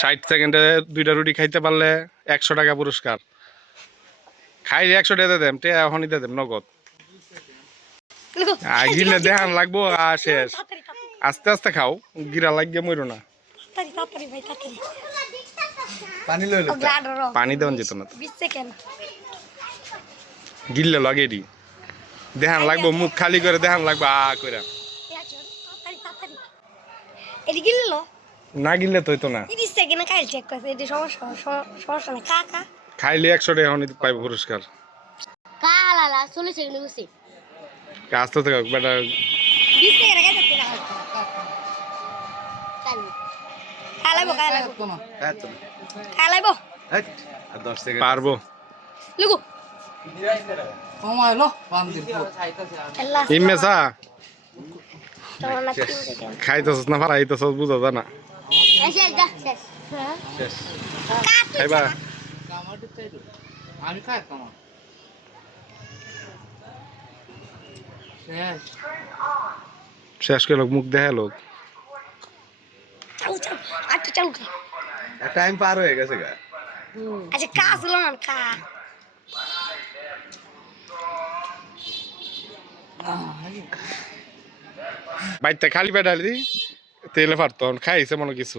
60 সেকেন্ডে 2টা রুটি খাইতে পারলে 100 টাকা পুরস্কার। খাইলে 100 টাকা দেম, তে এখনই দেম নগদ। গিলে দেখান লাগবো আর শেষ। আস্তে আস্তে খাও, গিরা লাগিয়ে মরো না। পানি দেওয়ান যেত না, গিললে লাগে দি দেখান লাগবো, মুখ খালি করে দেখান লাগবো করে। না গিললে তো হইতো না। খাইলে 100 টাকা এখন পাইব পুরস্কার। আস্তে আস্তে বেটা পারবো। ইমেসা খাইতেছ না ফারাইতেছ বুঝা জানা খাইবা শেষ করে লোক মুখ দেখে লোক টাইম পার হয়ে গেছে গা। আচ্ছা কাজ হলো না কা বাইতে খালি পেটালি তেলে পারতো খাইছে মনে কিছু।